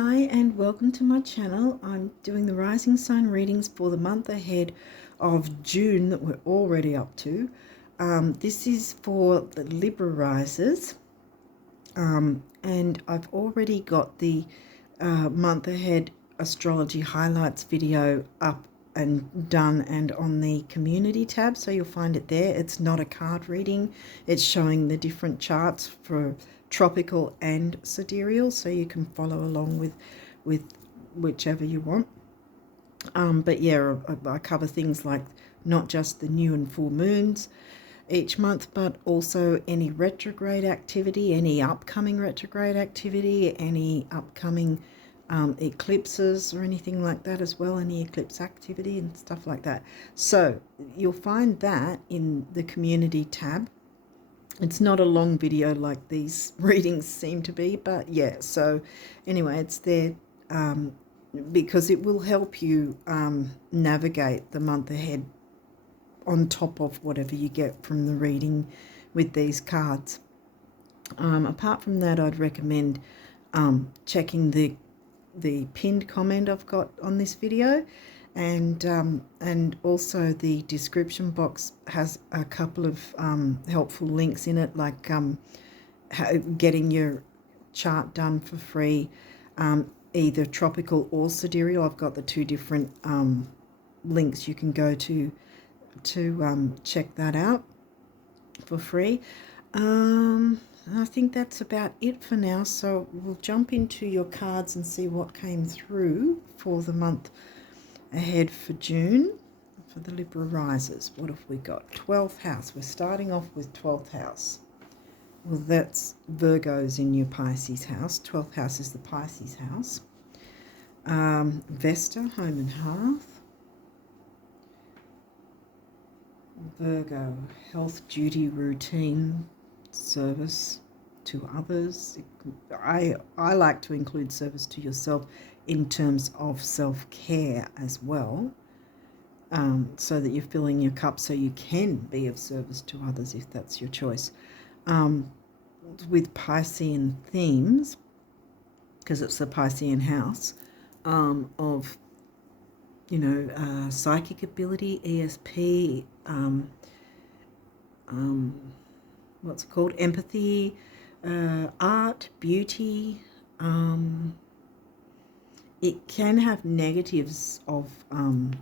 Hi and welcome to my channel. I'm doing the rising sign readings for the month ahead of June that we're already up to. This is for the Libra risers, and I've already got the month ahead astrology highlights video up and done and on the community tab, so you'll find it there. It's not a card reading, it's showing the different charts for tropical and sidereal, so you can follow along with whichever you want. But yeah, I cover things like not just the new and full moons each month, but also any retrograde activity, any upcoming retrograde activity, any upcoming eclipses or anything like that as well, any eclipse activity and stuff like that. So you'll find that in the community tab. It's not a long video like these readings seem to be, but yeah, so anyway, it's there because it will help you navigate the month ahead on top of whatever you get from the reading with these cards. Apart from that, I'd recommend checking the pinned comment I've got on this video, and also the description box has a couple of helpful links in it, like getting your chart done for free, either tropical or sidereal. I've got the two different links you can go to check that out for free. I think that's about it for now, so we'll jump into your cards and see what came through for the month ahead for June for the Libra risers. What have we got? 12th house. We're starting off with 12th house. Well, that's Virgo's in your Pisces house. 12th house is the Pisces house. Vesta, home and hearth. Virgo, health, duty, routine, service to others. I like to include service to yourself in terms of self-care as well, so that you're filling your cup so you can be of service to others if that's your choice. With Piscean themes, because it's the Piscean house, of psychic ability, ESP, what's it called? Empathy, art, beauty. It can have negatives of, I'm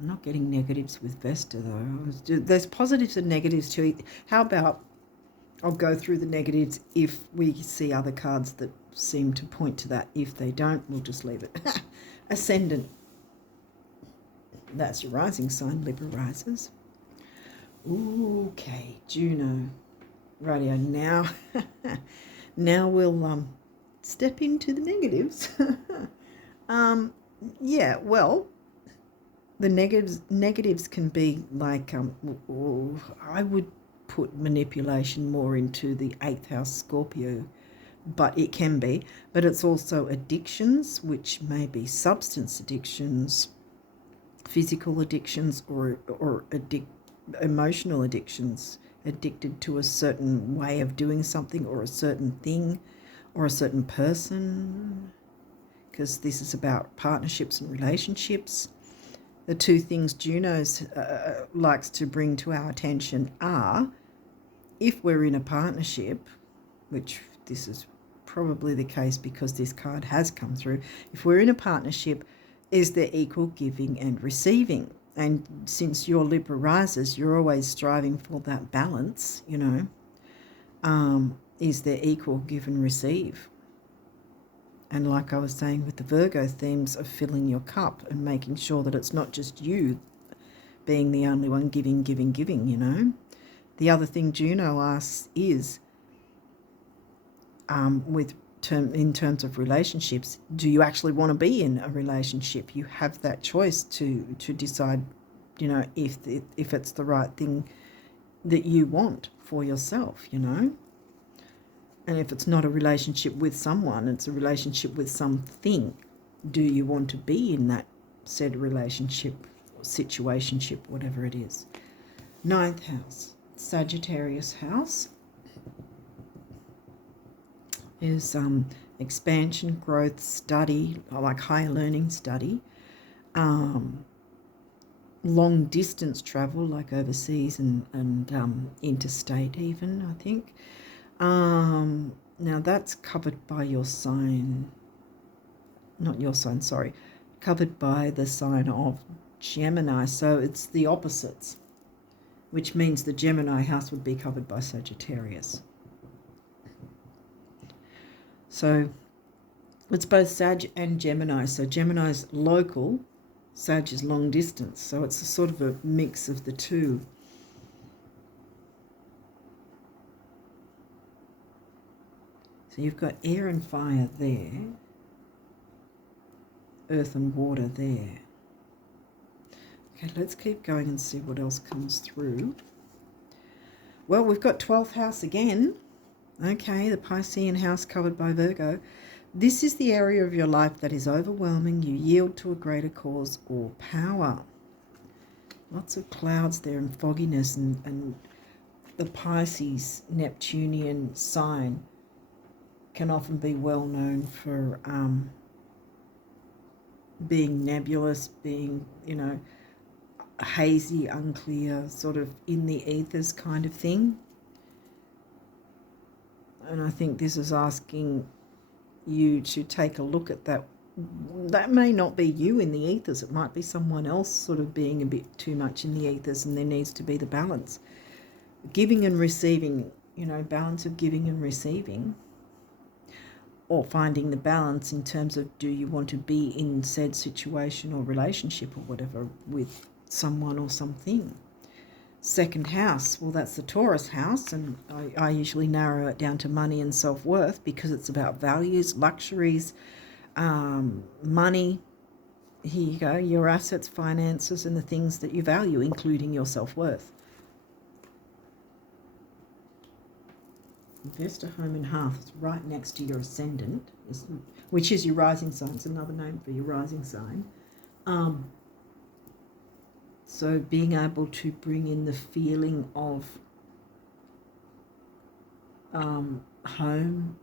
not getting negatives with Vesta though. There's positives and negatives to it. How about I'll go through the negatives if we see other cards that seem to point to that. If they don't, we'll just leave it. Ascendant. That's your rising sign, Libra risers. Okay, Juno. Radio. Now we'll step into the negatives. Yeah, well, the negatives can be like, I would put manipulation more into the 8th house Scorpio, but it can be. But it's also addictions, which may be substance addictions, physical addictions, or emotional addictions, addicted to a certain way of doing something or a certain thing or a certain person, because this is about partnerships and relationships. The two things Juno likes to bring to our attention are, if we're in a partnership, which this is probably the case because this card has come through, if we're in a partnership, is there equal giving and receiving? And since you're Libra risers, you're always striving for that balance, is there equal give and receive? And like I was saying with the Virgo themes of filling your cup and making sure that it's not just you being the only one giving. The other thing Juno asks is, in terms of relationships, do you actually want to be in a relationship? You have that choice to decide, if it's the right thing that you want for yourself, And if it's not a relationship with someone, it's a relationship with something. Do you want to be in that said relationship or situationship, whatever it is? 9th house, Sagittarius house. is expansion, growth, study, like higher learning study, long distance travel, like overseas and interstate even, I think. Now that's covered by your sign, not your sign, sorry, covered by the sign of Gemini. So it's the opposites, which means the Gemini house would be covered by Sagittarius. So it's both Sag and Gemini. So Gemini's local, Sag is long distance. So it's a sort of a mix of the two. So you've got air and fire there, earth and water there. Okay, let's keep going and see what else comes through. Well, we've got 12th house again. Okay, the Piscean house covered by Virgo. This is the area of your life that is overwhelming. You yield to a greater cause or power. Lots of clouds there and fogginess, and the Pisces Neptunian sign can often be well known for being nebulous, being, hazy, unclear, sort of in the ethers kind of thing. And I think this is asking you to take a look at that. That may not be you in the ethers. It might be someone else sort of being a bit too much in the ethers, and there needs to be the balance. Giving and receiving, balance of giving and receiving, or finding the balance in terms of, do you want to be in said situation or relationship or whatever with someone or something. Second house, well, that's the Taurus house, and I usually narrow it down to money and self-worth because it's about values, luxuries, money. Here you go, your assets, finances, and the things that you value, including your self-worth. Investor, home and hearth is right next to your ascendant, which is your rising sign. It's another name for your rising sign. So being able to bring in the feeling of home,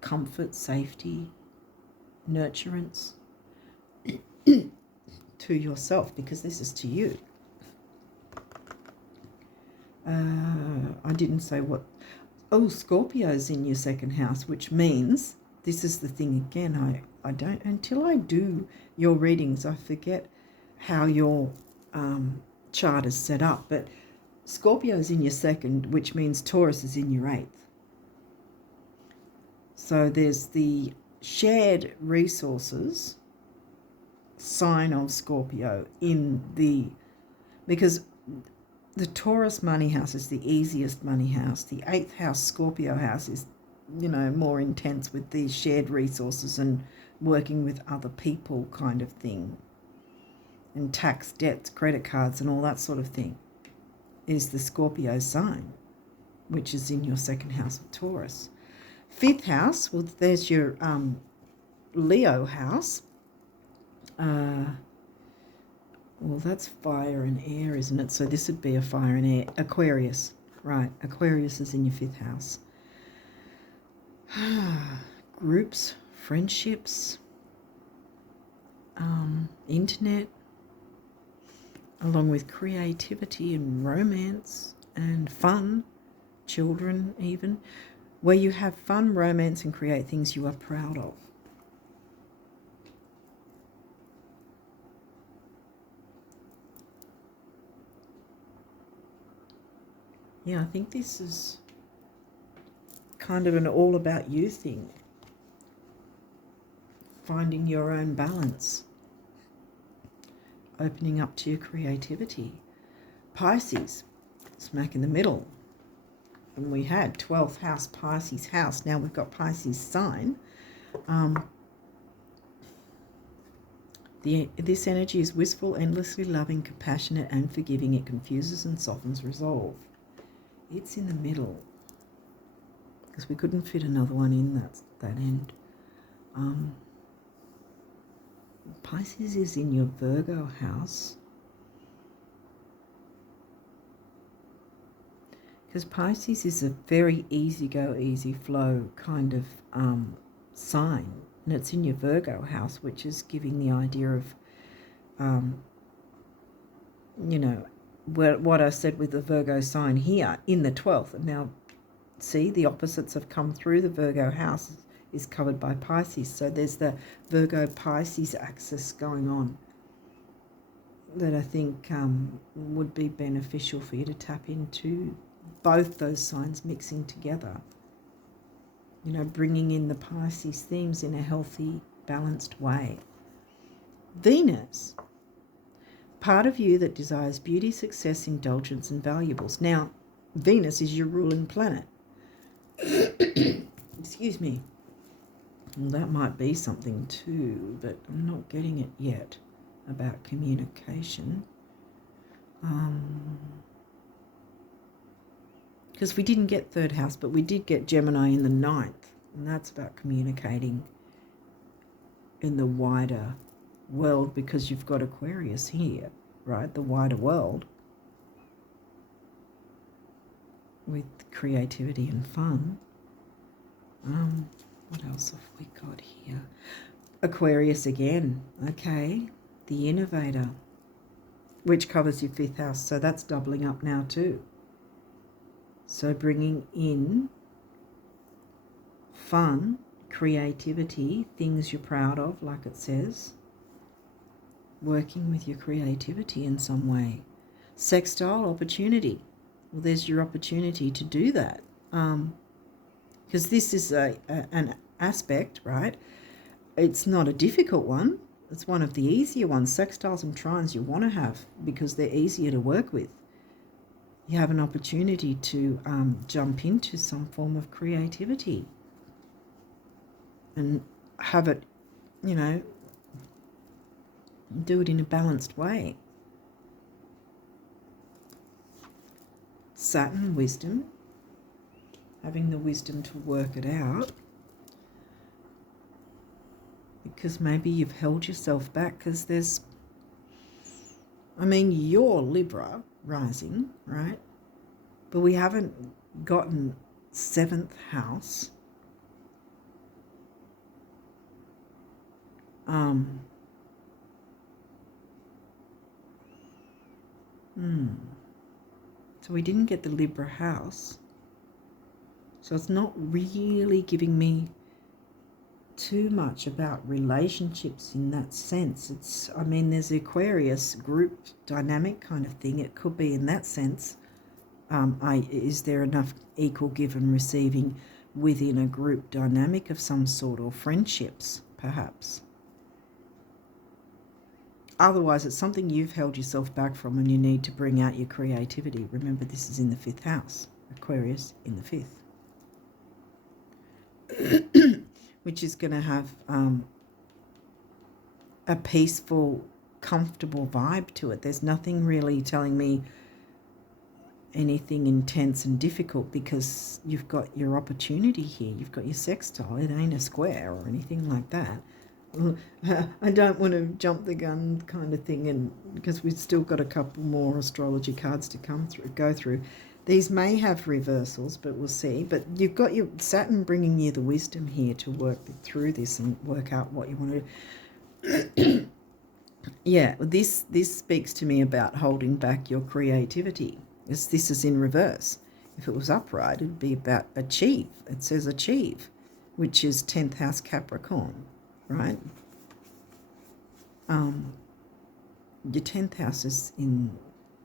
comfort, safety, nurturance to yourself, because this is to you. I didn't say what. Oh, Scorpio's in your second house, which means, this is the thing again, I don't, until I do your readings, I forget how your chart is set up, but Scorpio's in your second, which means Taurus is in your eighth. So there's the shared resources sign of Scorpio because the Taurus money house is the easiest money house. The 8th house Scorpio house is, more intense with these shared resources and working with other people kind of thing. And tax, debts, credit cards and all that sort of thing is the Scorpio sign, which is in your second house of Taurus. 5th house, well, there's your Leo house. Well, that's fire and air, isn't it? So this would be a fire and air. Aquarius, right. Aquarius is in your 5th house. Groups, friendships, internet, along with creativity and romance and fun, children even, where you have fun, romance, and create things you are proud of. Yeah, I think this is kind of an all about you thing. Finding your own balance. Opening up to your creativity. Pisces, smack in the middle. And we had 12th house, Pisces house. Now we've got Pisces sign. This energy is wistful, endlessly loving, compassionate, and forgiving. It confuses and softens resolve. It's in the middle because we couldn't fit another one in that end. Pisces is in your Virgo house Because Pisces is a very easy go, easy flow kind of sign. And it's in your Virgo house, which is giving the idea of, you know, what I said with the Virgo sign here in the 12th. And now, see, the opposites have come through. The Virgo house is covered by Pisces. So there's the Virgo-Pisces axis going on that I think would be beneficial for you to tap into. Both those signs mixing together, you know, bringing in the Pisces themes in a healthy, balanced way. Venus, part of you that desires beauty, success, indulgence, and valuables. Now, Venus is your ruling planet. Excuse me. Well, that might be something too, but I'm not getting it yet about communication. Because we didn't get third house, but we did get Gemini in the 9th, and that's about communicating in the wider world, because you've got Aquarius here, right? The wider world with creativity and fun. What else have we got here? Aquarius again, okay, the innovator, which covers your 5th house, so that's doubling up now too. So bringing in fun, creativity, things you're proud of, like it says. Working with your creativity in some way. Sextile opportunity. Well, there's your opportunity to do that. Because this is an aspect, right? It's not a difficult one. It's one of the easier ones. Sextiles and trines you want to have because they're easier to work with. You have an opportunity to jump into some form of creativity and have it, you know, do it in a balanced way. Saturn, wisdom, having the wisdom to work it out, because maybe you've held yourself back because there's, I mean, you're Libra rising, right? But we haven't gotten 7th house. So we didn't get the Libra house. So it's not really giving me too much about relationships in that sense. It's, I mean, there's the Aquarius group dynamic kind of thing. It could be in that sense. Is there enough equal give and receiving within a group dynamic of some sort, or friendships, perhaps? Otherwise, it's something you've held yourself back from and you need to bring out your creativity. Remember, this is in the 5th house, Aquarius in the 5th, which is going to have a peaceful, comfortable vibe to it. There's nothing really telling me anything intense and difficult, because you've got your opportunity here. You've got your sextile. It ain't a square or anything like that. I don't want to jump the gun kind of thing, and because we've still got a couple more astrology cards to go through. These may have reversals, but we'll see. But you've got your Saturn bringing you the wisdom here to work through this and work out what you want to do. Yeah, this speaks to me about holding back your creativity. This is in reverse. If it was upright, it would be about achieve. It says achieve, which is 10th house Capricorn, right? Your 10th house is in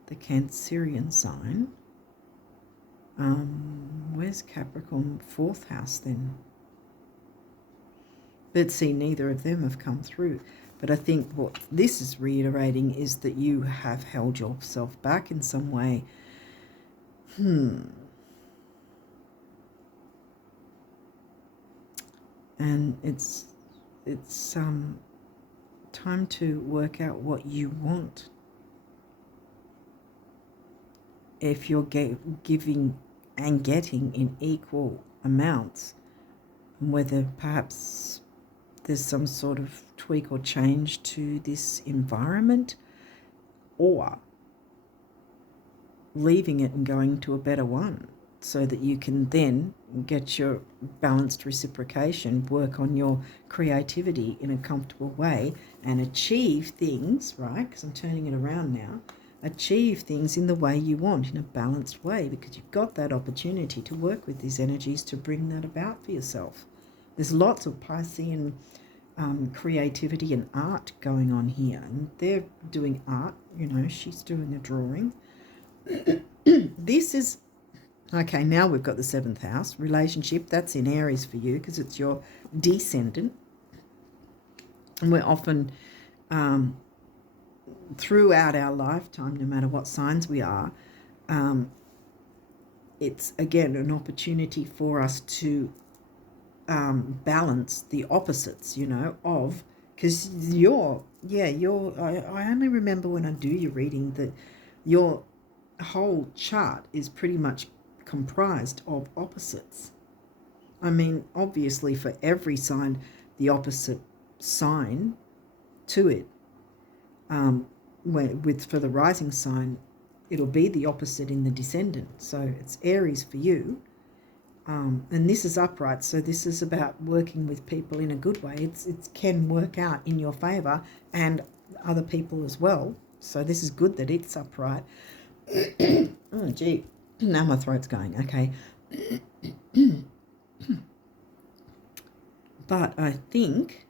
the Cancerian sign. Where's Capricorn? 4th house then. But see, neither of them have come through. But I think what this is reiterating is that you have held yourself back in some way. And it's time to work out what you want. If you're giving and getting in equal amounts, whether perhaps there's some sort of tweak or change to this environment, or leaving it and going to a better one. so that you can then get your balanced reciprocation, work on your creativity in a comfortable way and achieve things, right? Because I'm turning it around now. Achieve things in the way you want, in a balanced way, because you've got that opportunity to work with these energies to bring that about for yourself. There's lots of Piscean creativity and art going on here, and they're doing art, you know, she's doing a drawing. This is okay. Now we've got the 7th house relationship. That's in Aries for you because it's your descendant, and we're often throughout our lifetime, no matter what signs we are, it's again an opportunity for us to balance the opposites, you know, of, because I only remember when I do your reading that your whole chart is pretty much comprised of opposites. I mean, obviously for every sign, the opposite sign to it, for the rising sign, it'll be the opposite in the descendant. So it's Aries for you. And this is upright, so this is about working with people in a good way. It can work out in your favour and other people as well. So this is good that it's upright. Oh, gee, now my throat's going. Okay. But I think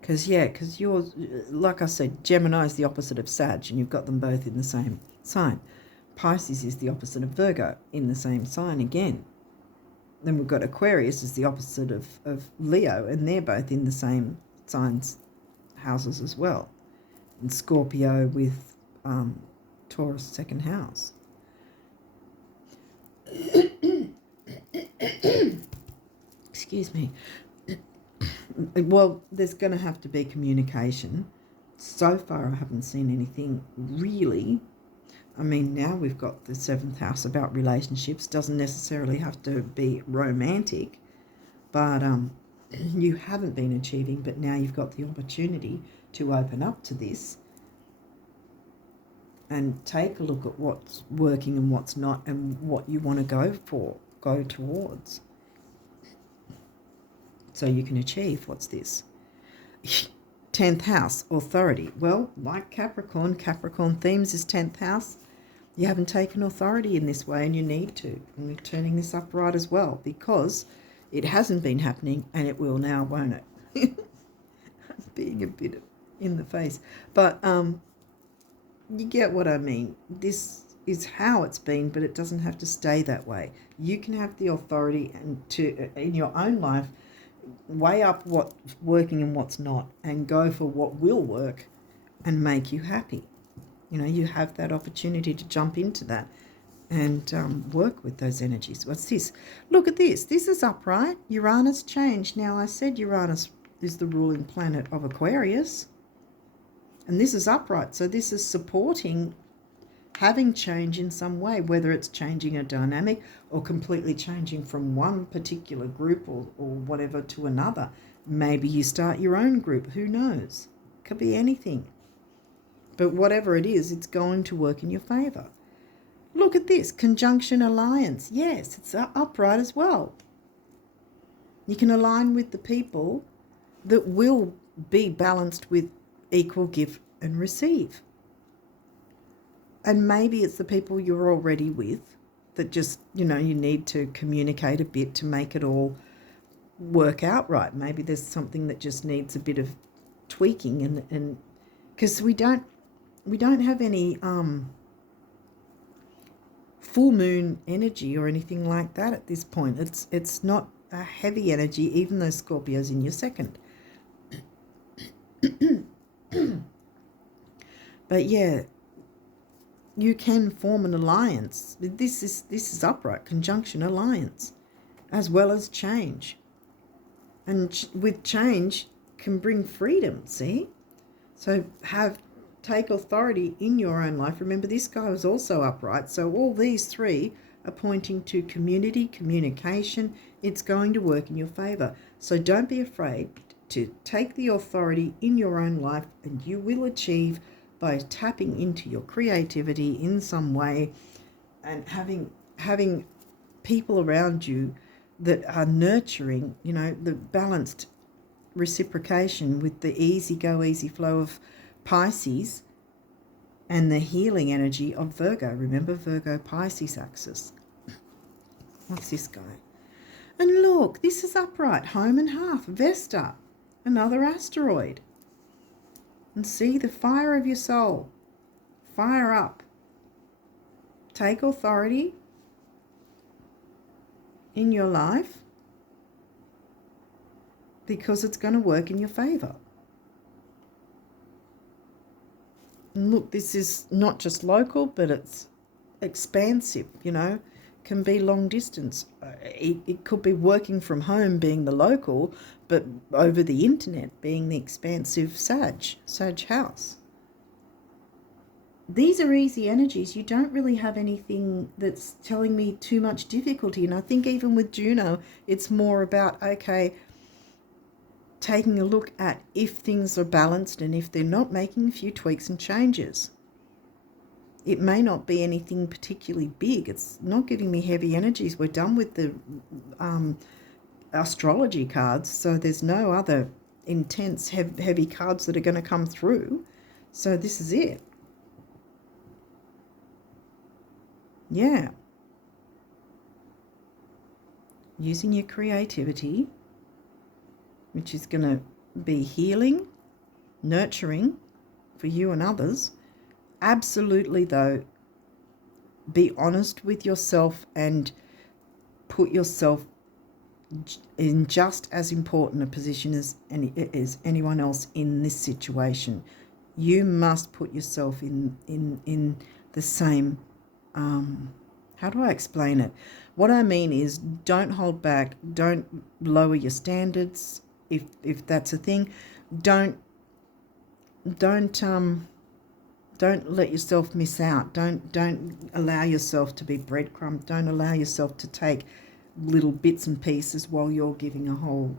because you're, like I said, Gemini is the opposite of Sag, and you've got them both in the same sign. Pisces is the opposite of Virgo in the same sign again. Then we've got Aquarius is the opposite of Leo, and they're both in the same signs, houses as well. And Scorpio with Taurus 2nd house. Excuse me. Well, there's going to have to be communication. So far, I haven't seen anything really. I mean, now we've got the 7th house about relationships. Doesn't necessarily have to be romantic, but you haven't been achieving, but now you've got the opportunity to open up to this and take a look at what's working and what's not and what you want to go towards. So you can achieve, what's this? 10th house, authority. Well, like Capricorn themes is 10th house. You haven't taken authority in this way and you need to. And we're turning this upright as well because it hasn't been happening and it will now, won't it? Being a bit in the face. But you get what I mean. This is how it's been, but it doesn't have to stay that way. You can have the authority and to in your own life weigh up what's working and what's not and go for what will work and make you happy. You know, you have that opportunity to jump into that and work with those energies. What's this? Look at this. This is upright. Uranus changed. Now, I said Uranus is the ruling planet of Aquarius. And this is upright. So this is supporting having change in some way, whether it's changing a dynamic or completely changing from one particular group or whatever to another. Maybe you start your own group. Who knows? Could be anything. But whatever it is, it's going to work in your favour. Look at this. Conjunction alliance. Yes, it's upright as well. You can align with the people that will be balanced with equal give and receive. And maybe it's the people you're already with that just, you know, you need to communicate a bit to make it all work out right. Maybe there's something that just needs a bit of tweaking and because we don't have any full moon energy or anything like that at this point. It's not a heavy energy, even though Scorpio's in your second. But yeah, you can form an alliance. This is upright, conjunction alliance, as well as change. And with change can bring freedom, see? So take authority in your own life. Remember, this guy was also upright. So all these three are pointing to community, communication. It's going to work in your favor. So don't be afraid to take the authority in your own life and you will achieve by tapping into your creativity in some way and having people around you that are nurturing, you know, the balanced reciprocation with the easy go, easy flow of Pisces and the healing energy of Virgo. Remember Virgo Pisces axis. What's this guy? And look, this is upright, home and hearth, Vesta, another asteroid. And see the fire of your soul. Fire up. Take authority in your life because it's going to work in your favor. And look, this is not just local, but it's expansive, you know, can be long distance. It could be working from home being the local, but over the internet being the expansive Sag house. These are easy energies. You don't really have anything that's telling me too much difficulty. And I think even with Juno, it's more about, okay, taking a look at if things are balanced and if they're not, making a few tweaks and changes. It may not be anything particularly big. It's not giving me heavy energies. We're done with the astrology cards, so there's no other intense heavy cards that are going to come through. So this is it. Yeah. Using your creativity, which is going to be healing, nurturing for you and others. Absolutely, though, be honest with yourself and put yourself in just as important a position as anyone else in this situation. You must put yourself in the same, how do I explain it? What I mean is, don't hold back, don't lower your standards if that's a thing. Don't let yourself miss out. Don't allow yourself to be breadcrumbed. Don't allow yourself to take little bits and pieces while you're giving a whole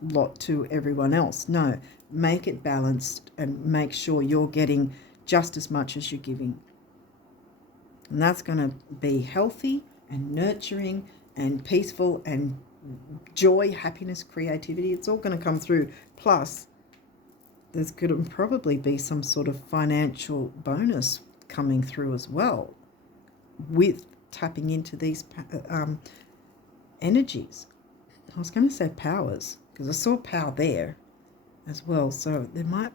lot to everyone else. No, make it balanced and make sure you're getting just as much as you're giving. And that's going to be healthy and nurturing and peaceful and joy, happiness, creativity. It's all going to come through. Plus, there's going to probably be some sort of financial bonus coming through as well with tapping into these energies. I was going to say powers because I saw power there as well. So there might,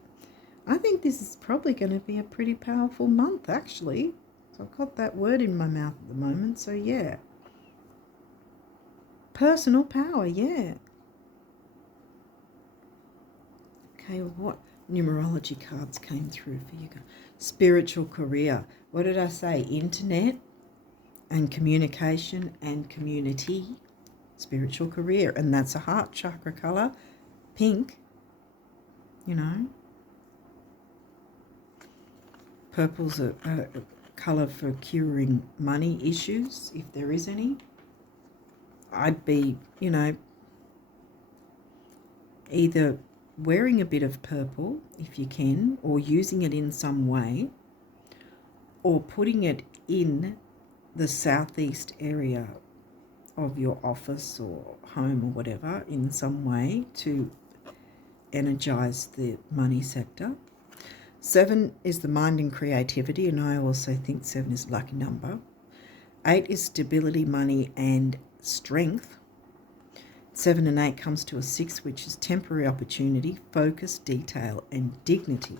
I think this is probably going to be a pretty powerful month actually. So I've got that word in my mouth at the moment. So yeah. Personal power, yeah. Okay, what numerology cards came through for you guys? Spiritual career. What did I say? Internet and communication and community. Spiritual career. And that's a heart chakra colour. Pink. You know. Purple's a colour for curing money issues, if there is any. I'd be, you know, either wearing a bit of purple if you can, or using it in some way, or putting it in the southeast area of your office or home or whatever in some way to energize the money sector. 7 is the mind and creativity, and I also think 7 is a lucky number. 8 is stability, money and strength. 7 and 8 comes to a 6, which is temporary opportunity, focus, detail and dignity,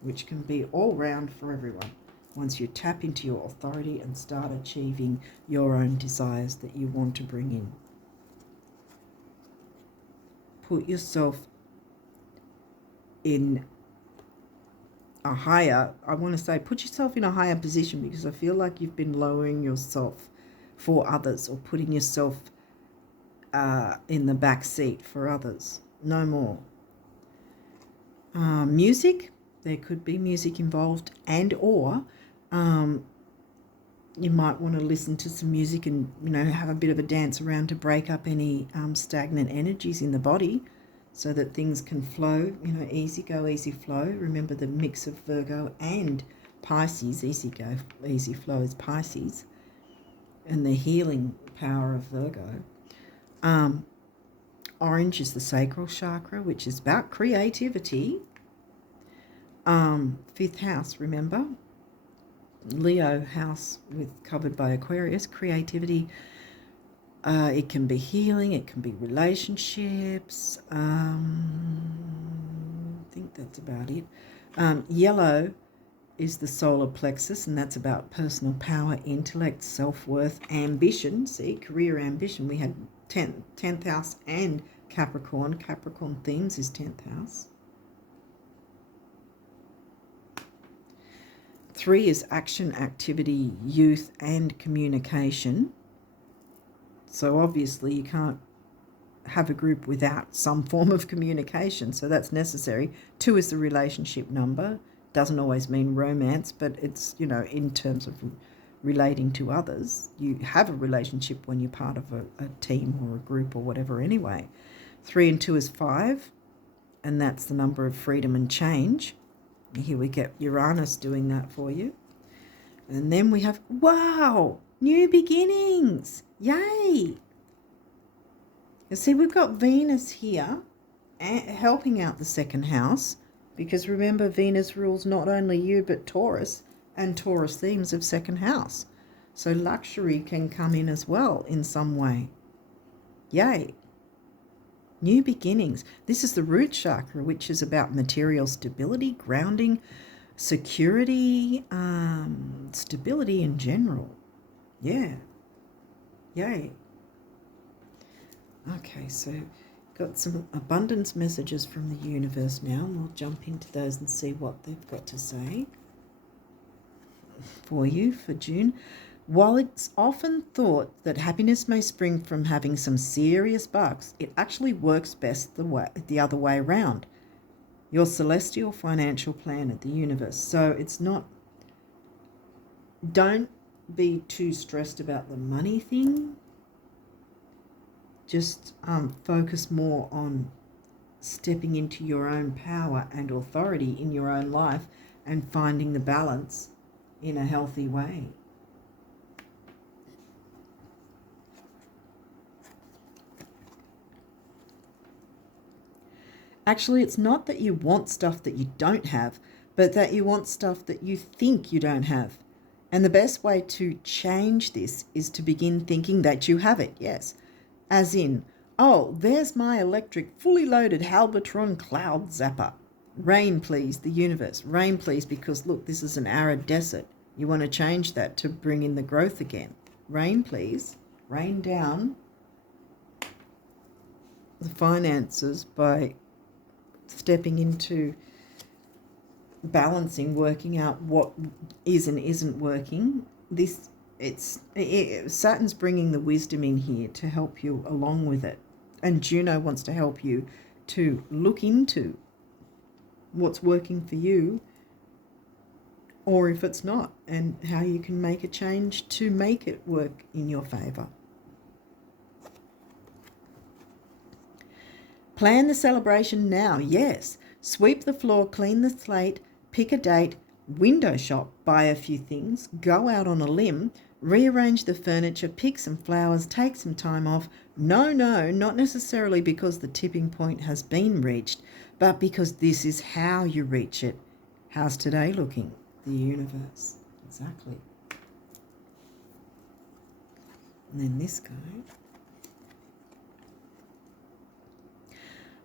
which can be all round for everyone once you tap into your authority and start achieving your own desires that you want to bring in. Put yourself in a higher, I want to say put yourself in a higher position, because I feel like you've been lowering yourself for others or putting yourself in the back seat for others. No more. Music, there could be music involved, and or you might want to listen to some music and, you know, have a bit of a dance around to break up any stagnant energies in the body. so that things can flow, you know, easy go, easy flow. Remember the mix of Virgo and Pisces, easy go, easy flow is Pisces, and the healing power of Virgo. Orange is the sacral chakra, which is about creativity. Fifth house, remember? Leo house covered by Aquarius, creativity. It can be healing, it can be relationships. I think that's about it. Yellow is the solar plexus, and that's about personal power, intellect, self-worth, ambition. See, career ambition. We had 10th house and Capricorn. Capricorn themes is 10th house. 3 is action, activity, youth, and communication. So obviously you can't have a group without some form of communication, so that's necessary. 2 is the relationship number. Doesn't always mean romance, but it's, you know, in terms of relating to others. You have a relationship when you're part of a team or a group or whatever anyway. 3 and 2 is 5, and that's the number of freedom and change. Here we get Uranus doing that for you. And then we have, wow, new beginnings. Yay. You see, we've got Venus here helping out the second house, because remember, Venus rules not only you but Taurus, and Taurus themes of second house. So luxury can come in as well in some way. Yay. New beginnings. This is the root chakra, which is about material stability, grounding, security, stability in general. Yeah. Yay. Okay, so got some abundance messages from the universe now, and we'll jump into those and see what they've got to say for you for June. While it's often thought that happiness may spring from having some serious bucks, it actually works best the other way around. Your celestial financial plan at the universe. So it's not, don't be too stressed about the money thing. Just focus more on stepping into your own power and authority in your own life and finding the balance in a healthy way. Actually, it's not that you want stuff that you don't have, but that you want stuff that you think you don't have. And the best way to change this is to begin thinking that you have it, yes. As in, oh, there's my electric, fully loaded Halbertron cloud zapper. Rain, please, the universe. Rain, please, because look, this is an arid desert. You want to change that to bring in the growth again. Rain, please. Rain down the finances by stepping into balancing, working out what is and isn't working. Saturn's bringing the wisdom in here to help you along with it, and Juno wants to help you to look into what's working for you, or if it's not, and how you can make a change to make it work in your favor. Plan the celebration now, yes. Sweep the floor, clean the slate, pick a date, window shop, buy a few things, go out on a limb, rearrange the furniture, pick some flowers, take some time off. No, not necessarily because the tipping point has been reached, but because this is how you reach it. How's today looking? The universe. Exactly. And then this guy.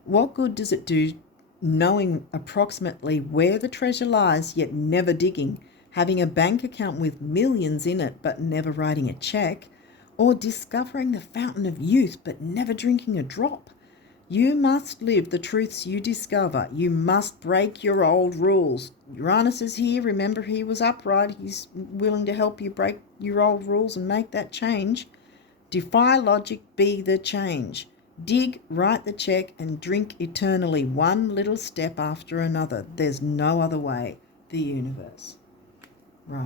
What good does it do knowing approximately where the treasure lies, yet never digging, having a bank account with millions in it but never writing a check, or discovering the fountain of youth but never drinking a drop? You must live the truths you discover. You must break your old rules. Uranus is here. Remember, he was upright. He's willing to help you break your old rules and make that change. Defy logic, be the change. Dig, write the check, and drink eternally, one little step after another. There's no other way. The universe. Right.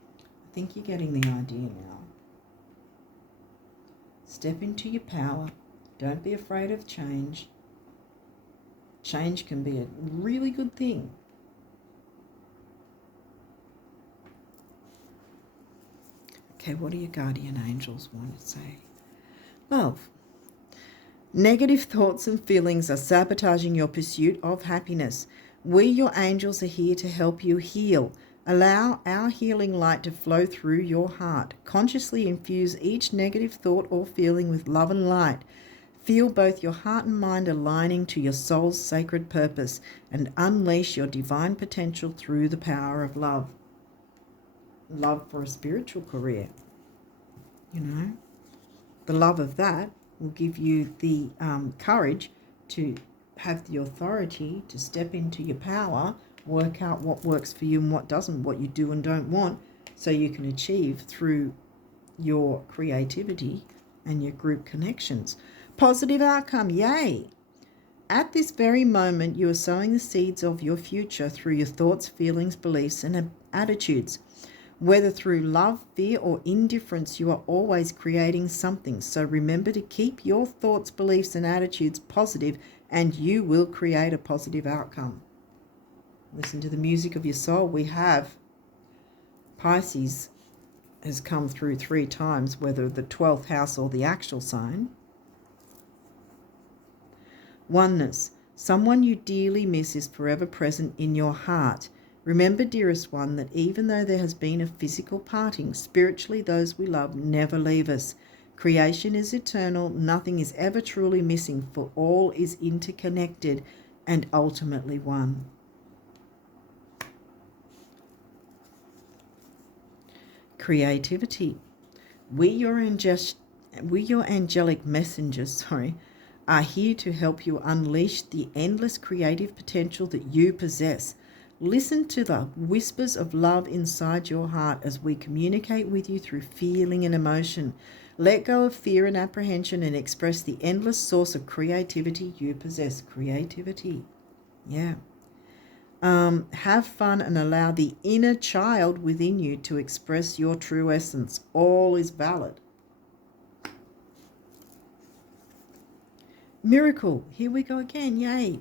I think you're getting the idea now. Step into your power. Don't be afraid of change. Change can be a really good thing. Okay, what do your guardian angels want to say? Love. Negative thoughts and feelings are sabotaging your pursuit of happiness. We, your angels, are here to help you heal. Allow our healing light to flow through your heart. Consciously infuse each negative thought or feeling with love and light. Feel both your heart and mind aligning to your soul's sacred purpose and unleash your divine potential through the power of love. Love for a spiritual career. You know, the love of that will give you the courage to have the authority to step into your power, work out what works for you and what doesn't, what you do and don't want, so you can achieve through your creativity and your group connections. Positive outcome, yay! At this very moment, you are sowing the seeds of your future through your thoughts, feelings, beliefs, and attitudes. Whether through love, fear, or indifference, you are always creating something. So remember to keep your thoughts, beliefs, and attitudes positive, and you will create a positive outcome. Listen to the music of your soul. We have Pisces has come through 3 times, whether the 12th house or the actual sign. Oneness. Someone you dearly miss is forever present in your heart. Remember, dearest one, that even though there has been a physical parting, spiritually those we love never leave us. Creation is eternal. Nothing is ever truly missing, for all is interconnected and ultimately one. Creativity. We, your angelic messengers, are here to help you unleash the endless creative potential that you possess. Listen to the whispers of love inside your heart as we communicate with you through feeling and emotion. Let go of fear and apprehension and express the endless source of creativity you possess. Creativity. Yeah. Have fun and allow the inner child within you to express your true essence. All is valid. Miracle. Here we go again. Yay.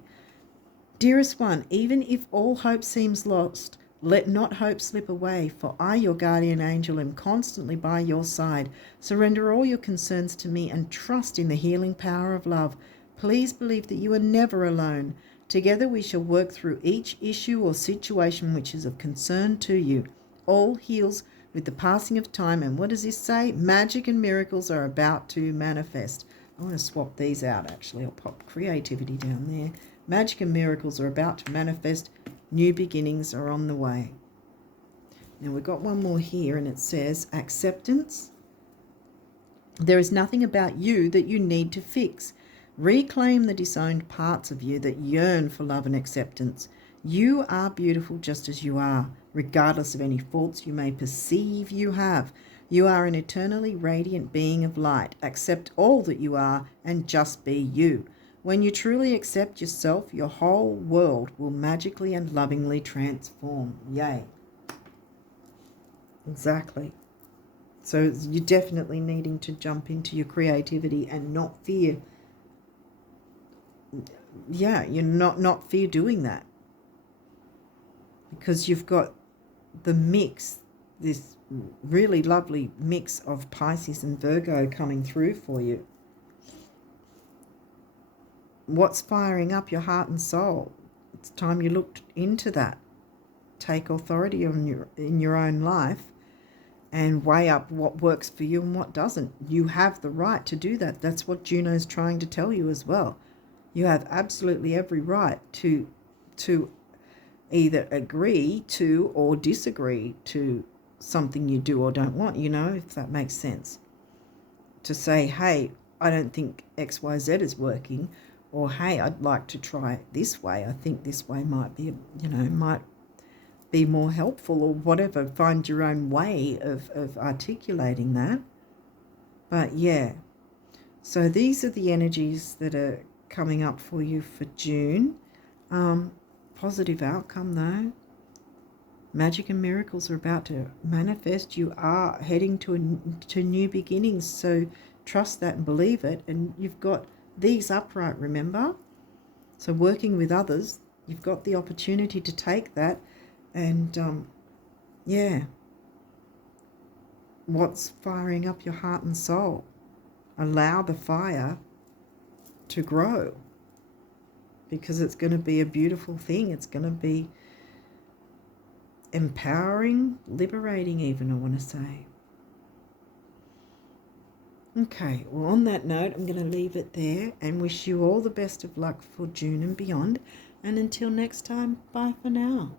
Dearest one, even if all hope seems lost, let not hope slip away, for I, your guardian angel, am constantly by your side. Surrender all your concerns to me and trust in the healing power of love. Please believe that you are never alone. Together we shall work through each issue or situation which is of concern to you. All heals with the passing of time, and what does this say? Magic and miracles are about to manifest. I want to swap these out, actually. I'll pop creativity down there. Magic and miracles are about to manifest. New beginnings are on the way. Now we've got one more here, and it says acceptance. There is nothing about you that you need to fix. Reclaim the disowned parts of you that yearn for love and acceptance. You are beautiful just as you are, regardless of any faults you may perceive you have. You are an eternally radiant being of light. Accept all that you are and just be you. When you truly accept yourself, your whole world will magically and lovingly transform. Yay. Exactly. So you're definitely needing to jump into your creativity and not fear. Yeah, you're not fear doing that. Because you've got the mix, this really lovely mix of Pisces and Virgo coming through for you. What's firing up your heart and soul? It's time you looked into that. Take authority in your own life and weigh up what works for you and what doesn't. You have the right to do that. That's what Juno's trying to tell you as well. You have absolutely every right to either agree to or disagree to something you do or don't want, if that makes sense. To say, hey, I don't think XYZ is working, or hey, I'd like to try it this way. I think this way might be, might be more helpful, or whatever. Find your own way of articulating that. But yeah, so these are the energies that are coming up for you for June. Positive outcome though. Magic and miracles are about to manifest. You are heading to new beginnings, so trust that and believe it. And you've got these upright, remember? So working with others, you've got the opportunity to take that and, yeah, what's firing up your heart and soul? Allow the fire to grow, because it's going to be a beautiful thing. It's going to be empowering, liberating even, I want to say. Okay, well, on that note, I'm going to leave it there and wish you all the best of luck for June and beyond. And until next time, bye for now.